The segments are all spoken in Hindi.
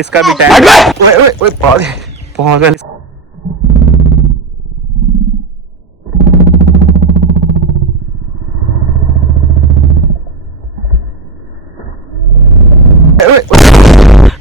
इसका भी टाइम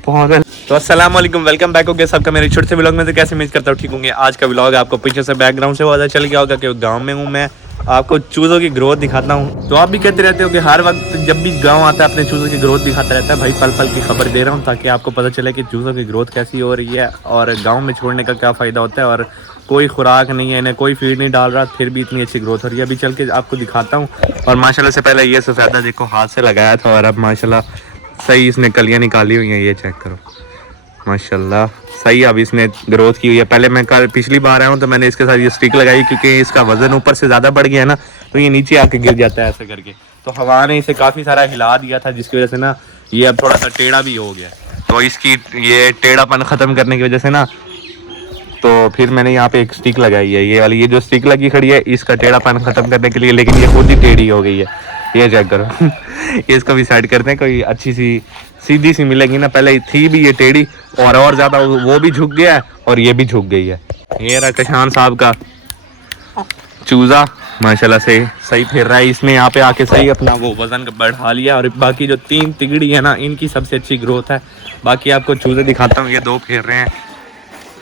पागल। तो अस्सलाम वालेकुम, वेलकम बैक हो गया सबका मेरे छोटे से व्लॉग में। तो कैसे उम्मीद करता हूँ ठीक होंगे। आज का व्लॉग आपको पीछे से बैकग्राउंड से पता चल गया होगा कि गांव में हूँ मैं। आपको चूज़ों की ग्रोथ दिखाता हूँ। तो आप भी कहते रहते हो कि हर वक्त जब भी गांव आता है अपने चूज़ों की ग्रोथ दिखाता रहता है। भाई पल पल की खबर दे रहा हूँ ताकि आपको पता चले कि चूज़ों की ग्रोथ कैसी हो रही है और गाँव में छोड़ने का क्या फ़ायदा होता है। और कोई खुराक नहीं है, इन्हें कोई फीड नहीं डाल रहा, फिर भी इतनी अच्छी ग्रोथ हो रही है। अभी चल के आपको दिखाता हूँ। और माशाल्लाह से पहले ये सफ़ेदा देखो हाथ से लगाया था और अब माशाल्लाह सही इसने कलियाँ निकाली हुई हैं। ये चेक करो माशाल्लाह सही अब इसने ग्रोथ की हुई है। पहले मैं कल पिछली बार आया हूँ तो मैंने इसके साथ ये स्टिक लगाई क्योंकि इसका वजन ऊपर से ज़्यादा बढ़ गया है ना, तो ये नीचे आके गिर जाता है ऐसे करके। तो हवा ने इसे काफ़ी सारा हिला दिया था जिसकी वजह से ना ये अब थोड़ा सा टेढ़ा भी हो गया। तो इसकी ये टेढ़ापन ख़त्म करने की वजह से ना तो फिर मैंने यहाँ पे एक स्टिक लगाई है, ये वाली। ये जो स्टिक लगी खड़ी है इसका टेढ़ापन ख़त्म करने के लिए, लेकिन ये खुद ही टेढ़ी हो गई है। ये चेक करो इसको भी साइड करते हैं, कोई अच्छी सी सीधी सी मिलेगी ना। पहले थी भी ये टेढ़ी और ज़्यादा वो भी झुक गया है और ये भी झुक गई है। ये रहा कशान साहब का चूज़ा माशाल्लाह से सही फिर रहा है। इसने यहाँ पे आके सही अपना वो वज़न बढ़ा लिया। और बाकी जो 3 तिगड़ी है ना इनकी सबसे अच्छी ग्रोथ है। बाकी आपको चूज़े दिखाता हूँ, ये 2 फिर रहे हैं।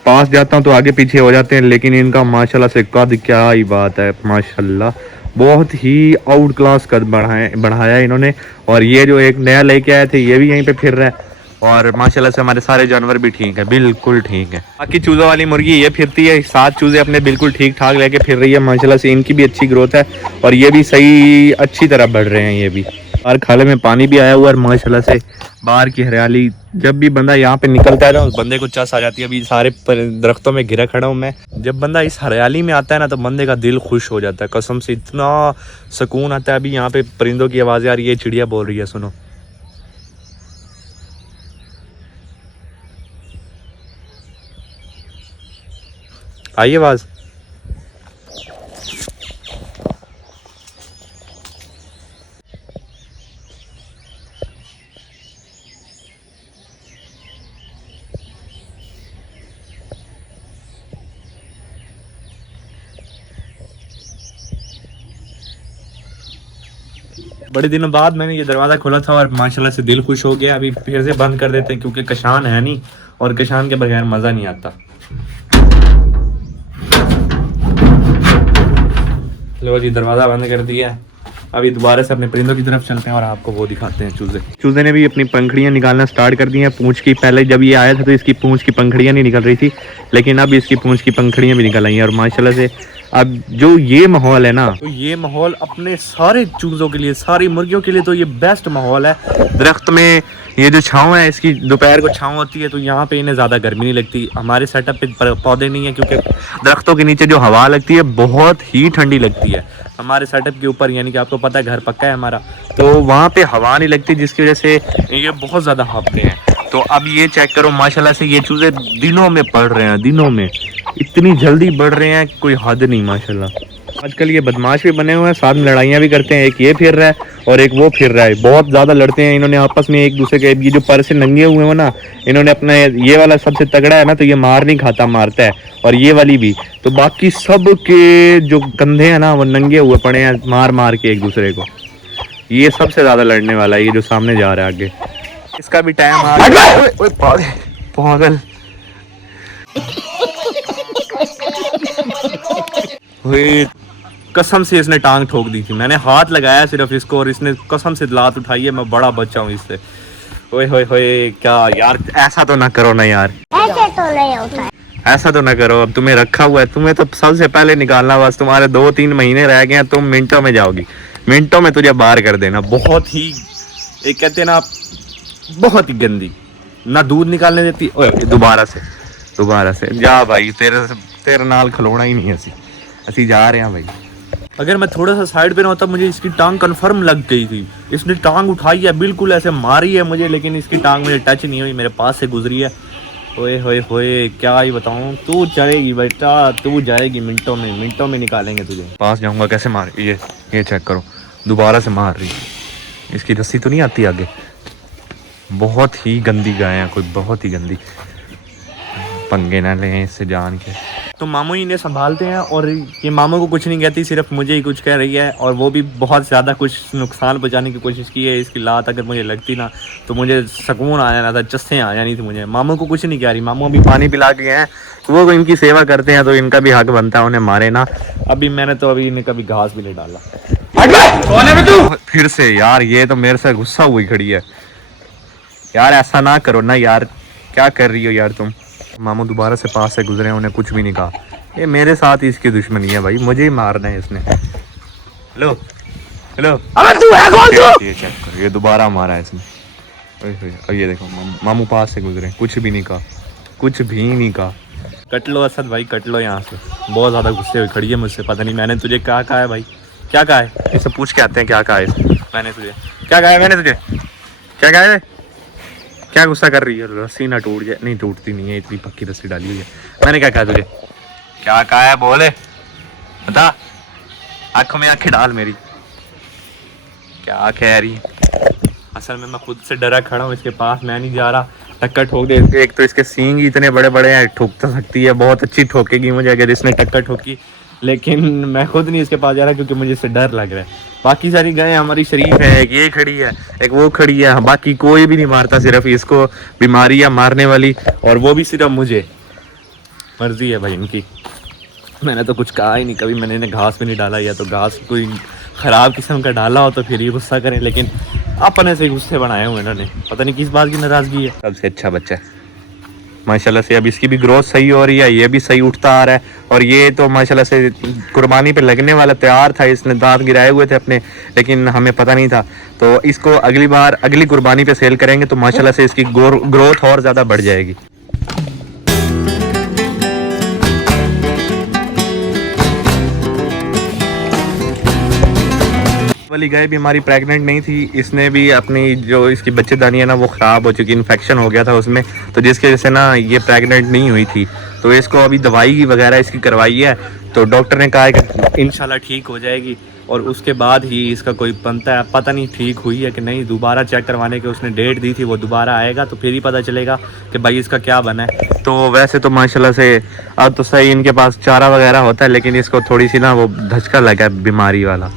पास जाता हूँ तो आगे पीछे हो जाते हैं, लेकिन इनका माशाल्लाह से कद क्या ही बात है। माशाल्लाह बहुत ही आउट क्लास कद बढ़ाया इन्होंने। और ये जो एक नया लेके आए थे ये भी यहीं पे फिर रहा है। और माशाल्लाह से हमारे सारे जानवर भी ठीक है, बिल्कुल ठीक है। बाकी चूज़ों वाली मुर्गी ये फिरती है, 7 चूज़े अपने बिल्कुल ठीक ठाक लेके फिर रही है। माशाल्लाह से इनकी भी अच्छी ग्रोथ है और ये भी सही अच्छी तरह बढ़ रहे हैं। ये भी और खाले में पानी भी आया हुआ है माशाल्लाह से। बाहर की हरियाली, जब भी बंदा यहाँ पे निकलता है ना उस बंदे को चस आ जाती है। अभी सारे दरख्तों में घिरा खड़ा हूँ मैं। जब बंदा इस हरियाली में आता है ना तो बंदे का दिल खुश हो जाता है, कसम से इतना सुकून आता है। अभी यहाँ पे परिंदों की आवाज़ें आ रही है, चिड़िया बोल रही है, सुनो। आई आवाज़। बड़े दिनों बाद मैंने ये दरवाज़ा खोला था और माशाल्लाह से दिल खुश हो गया। अभी फिर से बंद कर देते हैं क्योंकि कशान है नहीं और कशान के बगैर मज़ा नहीं आता। लो जी दरवाज़ा बंद कर दिया। अभी दोबारा से अपने परिंदों की तरफ चलते हैं और आपको वो दिखाते हैं। चूज़े ने भी अपनी पंखड़ियाँ निकालना स्टार्ट कर दी हैं पूंछ की। पहले जब ये आया था तो इसकी पूंछ की पंखड़ियाँ नहीं निकल रही थी, लेकिन अब इसकी पूंछ की पंखड़ियाँ भी निकल आई हैं। और माशाल्लाह से अब जो ये माहौल है ना, तो ये माहौल अपने सारे चूज़ों के लिए, सारी मुर्गियों के लिए तो ये बेस्ट माहौल है। दरख्त में ये जो छाँव है इसकी, दोपहर को छाँव होती है तो यहाँ पे इन्हें ज़्यादा गर्मी नहीं लगती। हमारे सेटअप पे पौधे नहीं है क्योंकि दरख्तों के नीचे जो हवा लगती है बहुत ही ठंडी लगती है। हमारे सेटअप के ऊपर यानी कि आपको पता है घर पक्का है हमारा, तो वहाँ पे हवा नहीं लगती जिसकी वजह से ये बहुत ज़्यादा हाँफते हैं। तो अब ये चेक करो माशाल्लाह से ये चूज़े दिनों में बढ़ रहे हैं, दिनों में इतनी जल्दी बढ़ रहे हैं कोई हद नहीं माशाल्लाह। आजकल ये बदमाश भी बने हुए हैं, साथ में लड़ाइयाँ भी करते हैं। एक ये फिर रहा है और एक वो फिर रहा है, बहुत ज़्यादा लड़ते हैं इन्होंने आपस में एक दूसरे के। ये जो पर से नंगे हुए हैं ना, इन्होंने अपना ये वाला सबसे तगड़ा है ना तो ये मार नहीं खाता, मारता है। और ये वाली भी, तो बाकी सब के जो कंधे हैं ना वो नंगे हुए पड़े हैं मार मार के एक दूसरे को। ये सबसे ज़्यादा लड़ने वाला है, ये जो सामने जा रहा है आगे। इसका भी टाइम आ गया। पागल कसम से इसने टांग ठोक दी थी। मैंने हाथ लगाया सिर्फ इसको और इसने कसम से लात उठाई है। मैं बड़ा बच्चा हूँ इससे। ओए होए होए, क्या यार, ऐसा तो ना करो ना यार, ऐसे तो नहीं होता है, ऐसा तो ना करो। अब तुम्हें रखा हुआ है, तुम्हें तो सबसे पहले निकालना, बस तुम्हारे 2-3 महीने रह गए हैं, तुम मिनटों में जाओगी, मिनटों में तुझे बाहर कर देना। बहुत ही एक कहते हैं ना बहुत ही गंदी, ना दूध निकालने देती। दोबारा से जा भाई, तेरे नाल खलोना ही नहीं है। असी जा रहे हैं भाई। अगर मैं थोड़ा सा साइड पे ना होता मुझे इसकी टांग कंफर्म लग गई थी। इसने टांग उठाई है, बिल्कुल ऐसे मारी है मुझे, लेकिन इसकी टांग मुझे टच नहीं हुई, मेरे पास से गुजरी है। ओए होए होए, क्या ही बताऊं। तू चलेगी बेटा, तू जाएगी, मिनटों में निकालेंगे तुझे। पास जाऊंगा कैसे मार, ये चेक करो, दोबारा से मार रही। इसकी रस्सी तो नहीं आती आगे। बहुत ही गंदी गाय है, कोई बहुत ही गंदी, पंगे ना लें इससे जान के। तो मामू इन्हें संभालते हैं और ये मामू को कुछ नहीं कहती, सिर्फ मुझे ही कुछ कह रही है, और वो भी बहुत ज़्यादा कुछ नुकसान पहुंचाने की कोशिश की है। इसकी लात अगर मुझे लगती ना तो मुझे सुकून आ जाना था, चस्सें आ जानी थी मुझे। मामू को कुछ नहीं कह रही, मामू अभी पानी पिला के हैं, वो इनकी सेवा करते हैं तो इनका भी हक बनता है उन्हें मारे ना। अभी मैंने तो अभी इन्हें कभी घास भी नहीं डाला। फिर से यार, ये तो मेरे से गुस्सा हुई खड़ी है यार, ऐसा ना करो ना यार, क्या कर रही हो यार तुम। मामू दोबारा से पास से गुजरे, उन्हें कुछ भी नहीं कहा। ये मेरे साथ ही इसकी दुश्मनी है भाई, मुझे ही मारना है इसने। हेलो हेलो, अबे तू है कौन तू? ये चेक करो, ये दोबारा मारा है इसने। अब ये देखो, मामू पास से गुजरे, कुछ भी नहीं कहा, कुछ भी नहीं कहा। कट लो असद भाई, कट लो यहाँ से। बहुत ज़्यादा गुस्से हुई खड़ी है मुझसे, पता नहीं मैंने तुझे क्या कहा है भाई, क्या कहा है? इससे पूछ के आते हैं क्या कहा है मैंने तुझे, क्या कहा है मैंने तुझे, क्या कहा है? क्या गुस्सा कर रही है? रस्सी ना टूट जाए। नहीं टूटती नहीं है, इतनी पक्की रस्सी डाली हुई है। मैंने क्या कहा तुझे, क्या कहा है बोले, बता। आंखों में आंखें डाल मेरी, क्या कह रही है? असल में मैं खुद से डरा खड़ा हूँ, इसके पास मैं नहीं जा रहा, टक्कर ठोक दे। एक तो इसके सींग ही इतने बड़े बड़े हैं, ठोक तो सकती है, बहुत अच्छी ठोकेगी मुझे अगर इसने टक्कर ठोकी, लेकिन मैं खुद नहीं इसके पास जा रहा क्योंकि मुझे इससे डर लग रहा है। बाकी सारी गायें हमारी शरीफ है, एक ये खड़ी है, एक वो खड़ी है, बाकी कोई भी नहीं मारता, सिर्फ इसको बीमारियां मारने वाली, और वो भी सिर्फ मुझे। मर्जी है भाई इनकी, मैंने तो कुछ कहा ही नहीं कभी, मैंने इन्हें घास भी नहीं डाला, या तो घास कोई ख़राब किस्म का डाला हो तो फिर ये गुस्सा करें, लेकिन अपने से गुस्से बनाए हुए इन्होंने, पता नहीं किस बात की नाराज़गी है। सबसे अच्छा बच्चा है माशाल्लाह से, अब इसकी भी ग्रोथ सही हो रही है, ये भी सही उठता आ रहा है, और ये तो माशाल्लाह से कुर्बानी पे लगने वाला तैयार था, इसने दांत गिराए हुए थे अपने, लेकिन हमें पता नहीं था। तो इसको अगली बार अगली कुर्बानी पे सेल करेंगे तो माशाल्लाह से इसकी ग्रोथ और ज़्यादा बढ़ जाएगी। वाली गाय भी हमारी प्रेग्नेंट नहीं थी, इसने भी अपनी जो इसकी बच्चेदानी है ना वो ख़राब हो चुकी, इन्फेक्शन हो गया था उसमें, तो जिसकी वजह से ना ये प्रेग्नेंट नहीं हुई थी। तो इसको अभी दवाई वगैरह इसकी करवाई है, तो डॉक्टर ने कहा है कि इंशाल्लाह ठीक हो जाएगी, और उसके बाद ही इसका कोई बनता है, पता नहीं ठीक हुई है कि नहीं। दोबारा चेक करवाने के उसने डेट दी थी, वो दोबारा आएगा तो फिर ही पता चलेगा कि भाई इसका क्या बना है। तो वैसे तो माशाल्लाह से अब तो सही इनके पास चारा वगैरह होता है, लेकिन इसको थोड़ी सी ना वो धचका लगा है बीमारी वाला।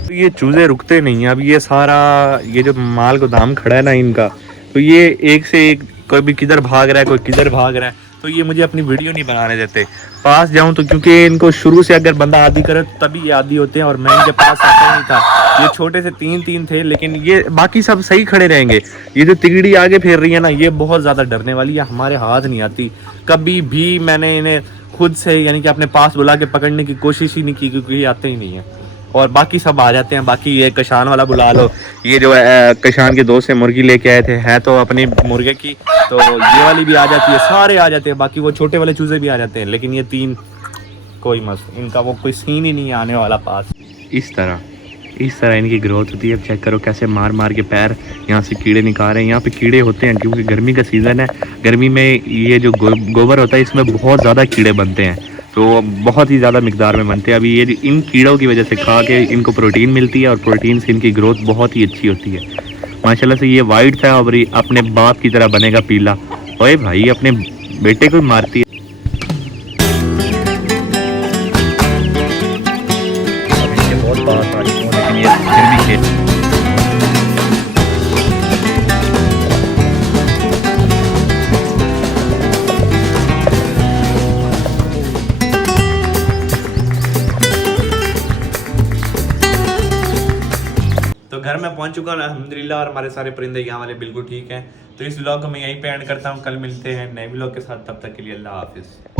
तो ये चूज़े रुकते नहीं हैं। अब ये सारा ये जो माल गोदाम खड़ा है ना इनका, तो ये एक से एक कोई भी किधर भाग रहा है, कोई किधर भाग रहा है, तो ये मुझे अपनी वीडियो नहीं बनाने देते पास जाऊं तो, क्योंकि इनको शुरू से अगर बंदा आदी करे तभी ये आदी होते हैं, और मैं इनके पास आता नहीं था। ये छोटे से तीन थे, लेकिन ये बाकी सब सही खड़े रहेंगे। ये जो तिगड़ी आगे फेर रही है ना, ये बहुत ज़्यादा डरने वाली है, हमारे हाथ नहीं आती। कभी भी मैंने इन्हें खुद से यानी कि अपने पास बुला के पकड़ने की कोशिश ही नहीं की, क्योंकि ये आते ही नहीं है, और बाकी सब आ जाते हैं। बाकी ये कशान वाला बुला लो, ये जो कशान के दोस्त से मुर्गी लेके आए थे, है तो अपनी मुर्गे की, तो ये वाली भी आ जाती है, सारे आ जाते हैं। बाकी वो छोटे वाले चूजे भी आ जाते हैं, लेकिन ये तीन कोई मस्त, इनका वो कोई सीन ही नहीं है आने वाला पास। इस तरह इनकी ग्रोथ होती है। अब चेक करो कैसे मार मार के पैर यहाँ से कीड़े निकाल रहे हैं। यहाँ पे कीड़े होते हैं क्योंकि गर्मी का सीज़न है, गर्मी में ये जो गोबर होता है इसमें बहुत ज़्यादा कीड़े बनते हैं, तो बहुत ही ज़्यादा मिकदार में बनते हैं। अभी ये इन कीड़ों की वजह से खा के इनको प्रोटीन मिलती है, और प्रोटीन से इनकी ग्रोथ बहुत ही अच्छी होती है। माशाल्लाह से ये वाइट था, और अपने बाप की तरह बनेगा पीला। ओए भाई, अपने बेटे को मारती है। बहुत बात आ रही है, लेकिन ये फिर भी खेल। तो घर में पहुंच चुका हूं अल्हम्दुलिल्लाह, और हमारे सारे परिंदे यहाँ वाले बिल्कुल ठीक हैं। तो इस व्लॉग को मैं यहीं पे एंड करता हूँ, कल मिलते हैं नए व्लॉग के साथ, तब तक के लिए अल्लाह हाफिज़।